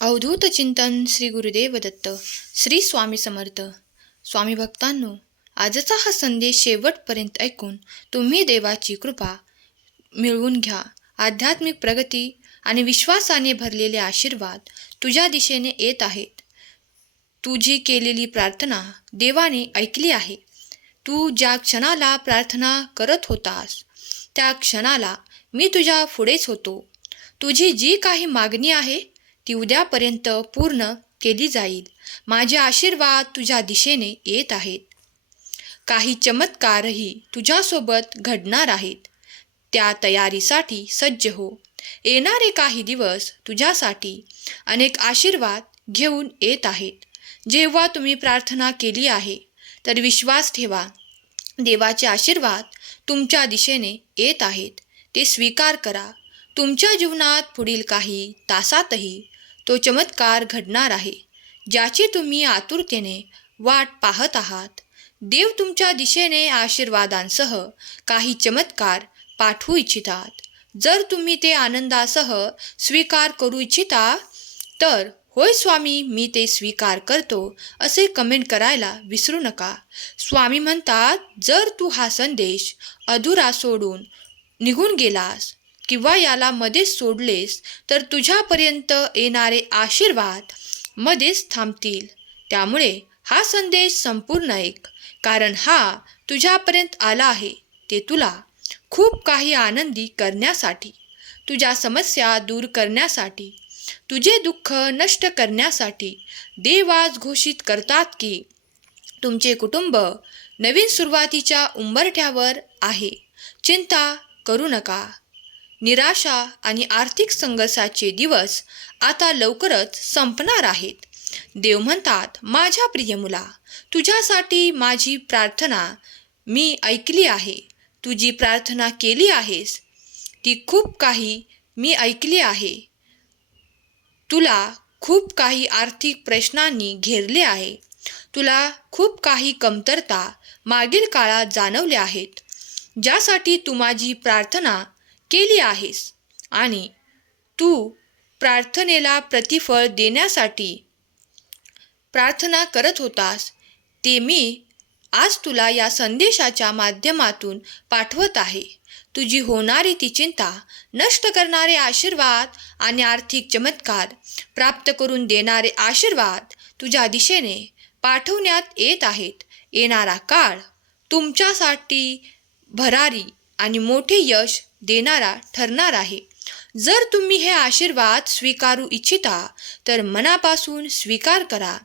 अवधूत चिंतन श्री गुरुदेव दत्त श्री स्वामी समर्थ. स्वामी भक्तांनो आजचा हा संदेश शेवटपर्यंत ऐकून तुम्ही देवाची कृपा मिळवून घ्या. आध्यात्मिक प्रगती आणि विश्वासाने भरलेले आशीर्वाद तुझ्या दिशेने येत आहेत. तुझी केलेली प्रार्थना देवाने ऐकली आहे. तू ज्या क्षणाला प्रार्थना करत होतास त्या क्षणाला मी तुझ्या पुढेच होतो. तुझी जी काही मागणी आहे ती उद्यापर्यंत पूर्ण केली जाईल. माझे आशीर्वाद तुझ्या दिशेने येत आहेत. काही चमत्कारही तुझ्यासोबत घडणार आहेत. त्या तयारीसाठी सज्ज हो. येणारे काही दिवस तुझ्यासाठी अनेक आशीर्वाद घेऊन येत आहेत. जेव्हा तुम्ही प्रार्थना केली आहे तर विश्वास ठेवा. देवाचे आशीर्वाद तुमच्या दिशेने येत आहेत. ते स्वीकार करा. तुमच्या जीवनात पुढील काही तासातही तो चमत्कार घडणार आहे. ज्याची तुम्ही आतुरतेने वाट पाहत आहात. देव तुमच्या दिशेने आशीर्वादांसह काही चमत्कार पाठवू इच्छितात. जर तुम्ही ते आनंदासह स्वीकार करू इच्छिता तर होय स्वामी मी ते स्वीकार करतो असे कमेंट करायला विसरू नका. स्वामी म्हणतात जर तू हा संदेश अधुरा सोडून निघून गेलास किंवा याला मध्येच सोडलेस तर तुझ्यापर्यंत येणारे आशीर्वाद मध्येच थांबतील. त्यामुळे हा संदेश संपूर्ण ऐक कारण हा तुझ्यापर्यंत आला आहे ते तुला खूप काही आनंदी करण्यासाठी तुझ्या समस्या दूर करण्यासाठी तुझे दुःख नष्ट करण्यासाठी देवाज घोषित करतात की तुमचे कुटुंब नवीन सुरुवातीच्या उंबरठ्यावर आहे. चिंता करू नका. निराशा आणि आर्थिक संघर्षाचे दिवस आता लवकरच संपणार आहेत. देव म्हणतात माझ्या प्रिय मुला तुझ्यासाठी माझी प्रार्थना मी ऐकली आहे. तुझी प्रार्थना केली आहेस ती खूप काही मी ऐकली आहे. तुला खूप काही आर्थिक प्रश्नांनी घेरले आहे. तुला खूप काही कमतरता मागील काळात जाणवल्या आहेत. ज्यासाठी तू माझी प्रार्थना केली आहेस. आणि तू प्रार्थनेला प्रतिफळ देण्यासाठी प्रार्थना करत होतास ते मी आज तुला या संदेशाच्या माध्यमातून पाठवत आहे. तुझी होणारी ती चिंता नष्ट करणारे आशीर्वाद आणि आर्थिक चमत्कार प्राप्त करून देणारे आशीर्वाद तुझ्या दिशेने पाठवण्यात येत आहेत. येणारा काळ तुमच्यासाठी भरारी आणि मोठे यश देणारा ठरणार आहे. जर तुम्ही हे आशीर्वाद स्वीकारू इच्छिता तर मनापासून स्वीकार करा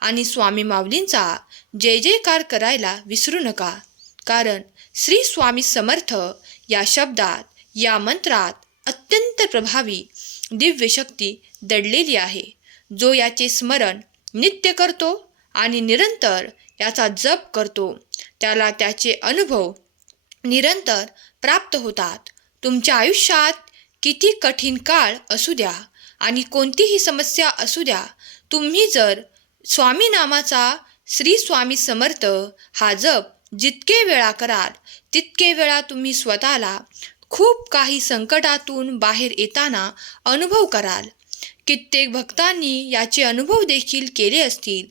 आणि स्वामी माऊलींचा जय जयकार करायला विसरू नका. कारण श्री स्वामी समर्थ या शब्दात या मंत्रात अत्यंत प्रभावी दिव्य शक्ती दडलेली आहे. जो याचे स्मरण नित्य करतो आणि निरंतर याचा जप करतो त्याला त्याचे अनुभव निरंतर प्राप्त होतात. तुमच्या आयुष्यात किती कठीण काळ असू द्या आणि कोणतीही समस्या असू द्या तुम्ही जर स्वामी नामाचा श्री स्वामी समर्थ हा जप जितके वेळा कराल तितके वेळा तुम्ही स्वतःला खूप काही संकटातून बाहेर येताना अनुभव कराल. कित्येक भक्तांनी याचे अनुभव देखील केले असतील.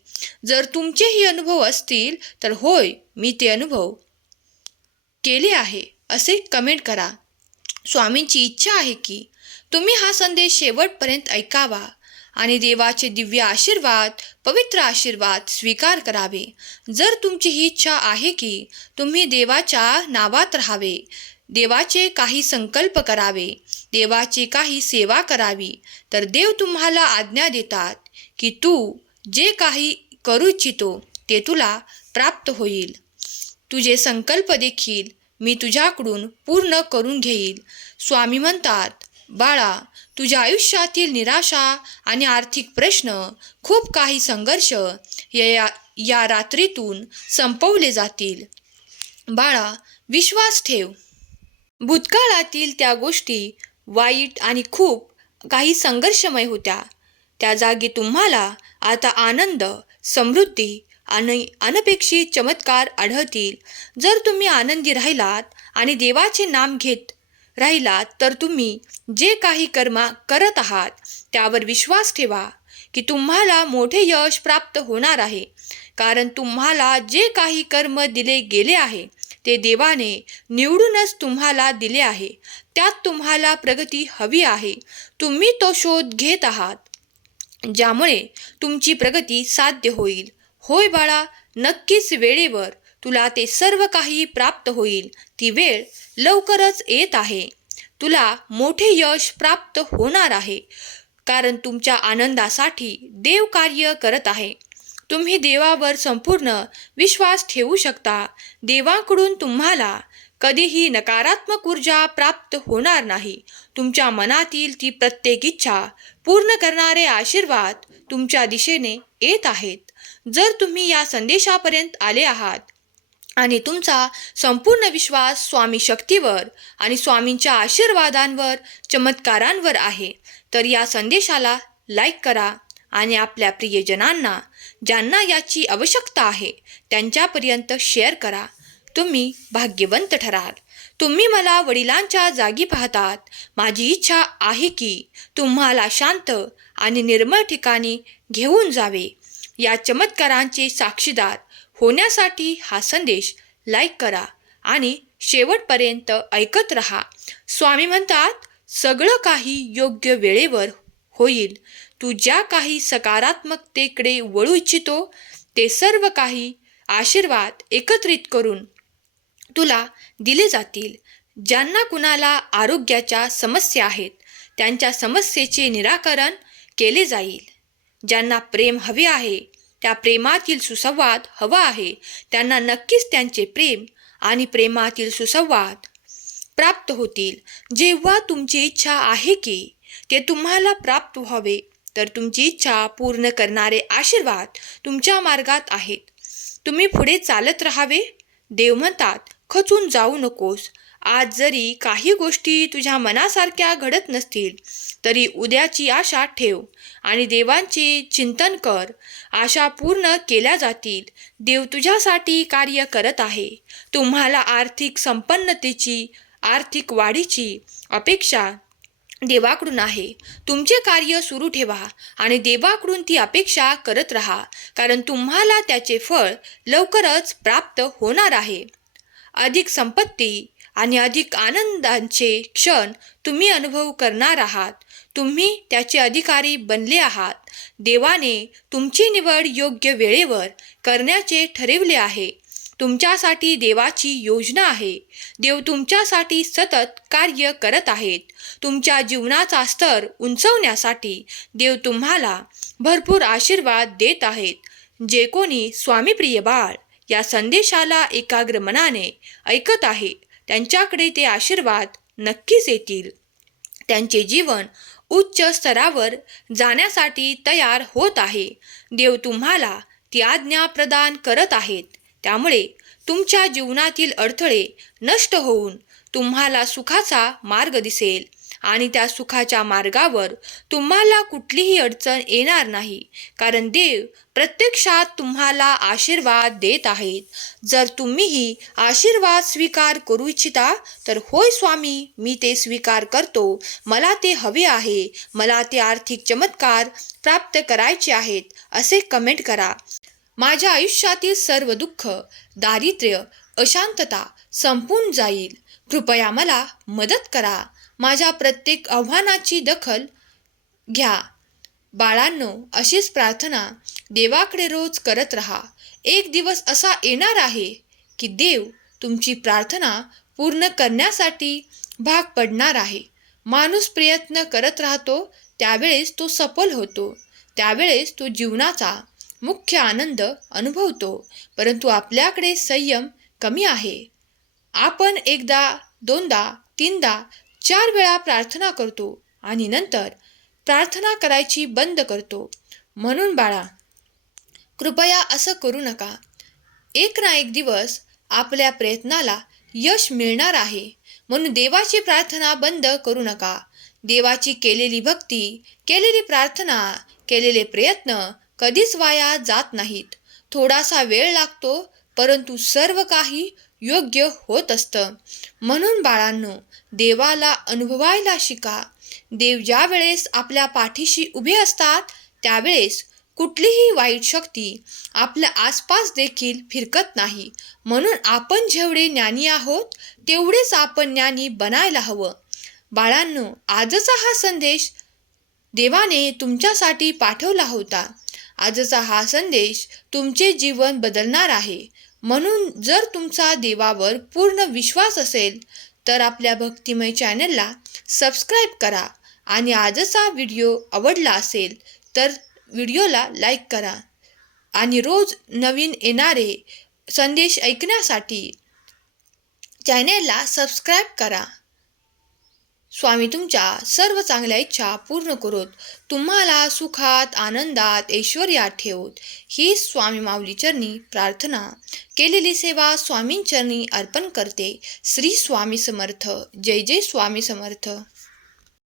जर तुमचेही अनुभव असतील तर होय मी ते अनुभव केले आहे असे कमेंट करा. स्वामींची इच्छा आहे की तुम्ही हा संदेश शेवटपर्यंत ऐकावा आणि देवाचे दिव्य आशीर्वाद पवित्र आशीर्वाद स्वीकार करावे. जर तुमची ही इच्छा आहे की तुम्ही देवाच्या नावात राहावे देवाचे काही संकल्प करावे देवाची काही सेवा करावी तर देव तुम्हाला आज्ञा देतात की तू जे काही करू इच्छितो ते तुला प्राप्त होईल. तुझे संकल्प देखील मी तुझ्याकडून पूर्ण करून घेईल. स्वामी म्हणतात बाळा तुझ्या आयुष्यातील निराशा आणि आर्थिक प्रश्न खूप काही संघर्ष या या रात्रीतून संपवले जातील. बाळा विश्वास ठेव. भूतकाळातील त्या गोष्टी वाईट आणि खूप काही संघर्षमय होत्या. त्या जागी तुम्हाला आता आनंद समृद्धी आणि अनपेक्षित चमत्कार आढळतील. जर तुम्ही आनंदी राहिलात आणि देवाचे नाम घेत राहिलात तर तुम्ही जे काही कर्मा करत आहात त्यावर विश्वास ठेवा की तुम्हाला मोठे यश प्राप्त होणार आहे. कारण तुम्हाला जे काही कर्म दिले गेले आहे ते देवाने निवडूनच तुम्हाला दिले आहे. त्यात तुम्हाला प्रगती हवी आहे. तुम्ही तो शोध घेत आहात ज्यामुळे तुमची प्रगती साध्य होईल. होय बाळा नक्कीच वेळेवर तुला ते सर्व काही प्राप्त होईल. ती वेळ लवकरच येत आहे. तुला मोठे यश प्राप्त होणार आहे. कारण तुमच्या आनंदासाठी देव कार्य करत आहे. तुम्ही देवावर संपूर्ण विश्वास ठेवू शकता. देवाकडून तुम्हाला कधीही नकारात्मक ऊर्जा प्राप्त होणार नाही. तुमच्या मनातील ती प्रत्येक इच्छा पूर्ण करणारे आशीर्वाद तुमच्या दिशेने येत आहेत. जर तुम्ही या संदेशापर्यंत आले आहात आणि तुमचा संपूर्ण विश्वास स्वामी शक्तीवर आणि स्वामींच्या आशीर्वादांवर चमत्कारांवर आहे तर या संदेशाला लाईक करा आणि आपल्या प्रियजनांना ज्यांना याची आवश्यकता आहे त्यांच्यापर्यंत शेअर करा. तुम्ही भाग्यवंत ठराल. तुम्ही मला वडिलांच्या जागी पाहतात. माझी इच्छा आहे की तुम्हाला शांत आणि निर्मळ ठिकाणी घेऊन जावे. या चमत्कारांचे साक्षीदार होण्यासाठी हा संदेश लाईक करा आणि शेवटपर्यंत ऐकत रहा. स्वामी म्हणतात सगळं काही योग्य वेळेवर होईल. तू ज्या काही सकारात्मकतेकडे वळू इच्छितो ते सर्व काही आशीर्वाद एकत्रित करून तुला दिले जातील. ज्यांना कुणाला आरोग्याच्या समस्या आहेत त्यांच्या समस्येचे निराकरण केले जाईल. ज्यांना प्रेम हवे आहे त्या प्रेमातील सुसंवाद हवा आहे. त्यांना नक्कीच त्यांचे प्रेम आणि प्रेमातील सुसंवाद प्राप्त होतील. जेव्हा तुमची इच्छा आहे की ते तुम्हाला प्राप्त व्हावे तर तुमची इच्छा पूर्ण करणारे आशीर्वाद तुमच्या मार्गात आहेत. तुम्ही पुढे चालत राहावे. देव म्हणतात खचून जाऊ नकोस. आज जरी काही गोष्टी तुझ्या मनासारख्या घडत नसतील तरी उद्याची आशा ठेव आणि देवांचे चिंतन कर. आशा पूर्ण केल्या जातील. देव तुझ्यासाठी कार्य करत आहे. तुम्हाला आर्थिक संपन्नतेची आर्थिक वाढीची अपेक्षा देवाकडून आहे. तुमचे कार्य सुरू ठेवा आणि देवाकडून ती अपेक्षा करत राहा कारण तुम्हाला त्याचे फळ लवकरच प्राप्त होणार आहे. अधिक संपत्ती आणि अधिक आनंदांचे क्षण तुम्ही अनुभव करणार आहात. तुम्ही त्याचे अधिकारी बनले आहात. देवाने तुमची निवड योग्य वेळेवर करण्याचे ठरवले आहे. तुमच्यासाठी देवाची योजना आहे. देव तुमच्यासाठी सतत कार्य करत आहेत. तुमच्या जीवनाचा स्तर उंचवण्यासाठी देव तुम्हाला भरपूर आशीर्वाद देत आहेत. जे कोणी स्वामीप्रिय बाळ या संदेशाला एकाग्र मनाने ऐकत आहे त्यांच्याकडे ते आशीर्वाद नक्कीच येतील. त्यांचे जीवन उच्च स्तरावर जाण्यासाठी तयार होत आहे. देव तुम्हाला ती आज्ञा प्रदान करत आहेत. त्यामुळे तुमच्या जीवनातील अडथळे नष्ट होऊन तुम्हाला सुखाचा मार्ग दिसेल. आणि त्या सुखाच्या मार्गावर तुम्हाला कुठलीही अडचण येणार नाही. कारण देव प्रत्यक्षात तुम्हाला आशीर्वाद देत आहेत. जर तुम्हीही आशीर्वाद स्वीकार करू इच्छिता तर होय स्वामी मी ते स्वीकार करतो. मला ते हवे आहे. मला ते आर्थिक चमत्कार प्राप्त करायचे आहेत असे कमेंट करा. माझ्या आयुष्यातील सर्व दुःख दारिद्र्य अशांतता संपून जाईल. कृपया मला मदत करा. माझ्या प्रत्येक आव्हानाची दखल घ्या. बाळांनो अशीच प्रार्थना देवाकडे रोज करत राहा. एक दिवस असा येणार आहे की देव तुमची प्रार्थना पूर्ण करण्यासाठी भाग पडणार आहे. माणूस प्रयत्न करत राहतो त्यावेळेस तो सफल होतो. त्यावेळेस तो जीवनाचा मुख्य आनंद अनुभवतो परंतु आपल्याकडे संयम कमी आहे. आपण एकदा दोनदा तीनदा चार वेळा प्रार्थना करतो आणि नंतर प्रार्थना करायची बंद करतो. म्हणून बाळा कृपया असं करू नका. एक ना एक दिवस आपल्या प्रयत्नाला यश मिळणार आहे. म्हणून देवाची प्रार्थना बंद करू नका. देवाची केलेली भक्ती केलेली प्रार्थना केलेले प्रयत्न कधीच वाया जात नाहीत. थोडासा वेळ लागतो परंतु सर्व काही योग्य होत असतं. म्हणून बाळांनो देवाला अनुभवायला शिका. देव ज्या वेळेस आपल्या पाठीशी उभे असतात त्यावेळेस कुठलीही वाईट शक्ती आपल्या आसपास देखील फिरकत नाही. म्हणून आपण जेवढे ज्ञानी आहोत तेवढेच आपण ज्ञानी बनायला हवं. बाळांनो आजचा हा संदेश देवाने तुमच्यासाठी पाठवला होता. आजचा हा संदेश तुमचे जीवन बदलणार आहे. म्हणून जर तुमचा देवावर पूर्ण विश्वास असेल तर आपल्या भक्तिमय चॅनलला सबस्क्राईब करा आणि आजचा व्हिडिओ आवडला असेल तर व्हिडिओला लाईक करा. आणि रोज नवीन येणारे संदेश ऐकण्यासाठी चॅनेलला सबस्क्राईब करा. स्वामी तुमच्या सर्व चांगल्या इच्छा पूर्ण करोत. तुम्हाला सुखात आनंदात ऐश्वर्यात ठेवत. ही स्वामी माऊली चरणी प्रार्थना. केलेली सेवा स्वामींचरणी अर्पण करते. श्री स्वामी समर्थ. जय जय स्वामी समर्थ.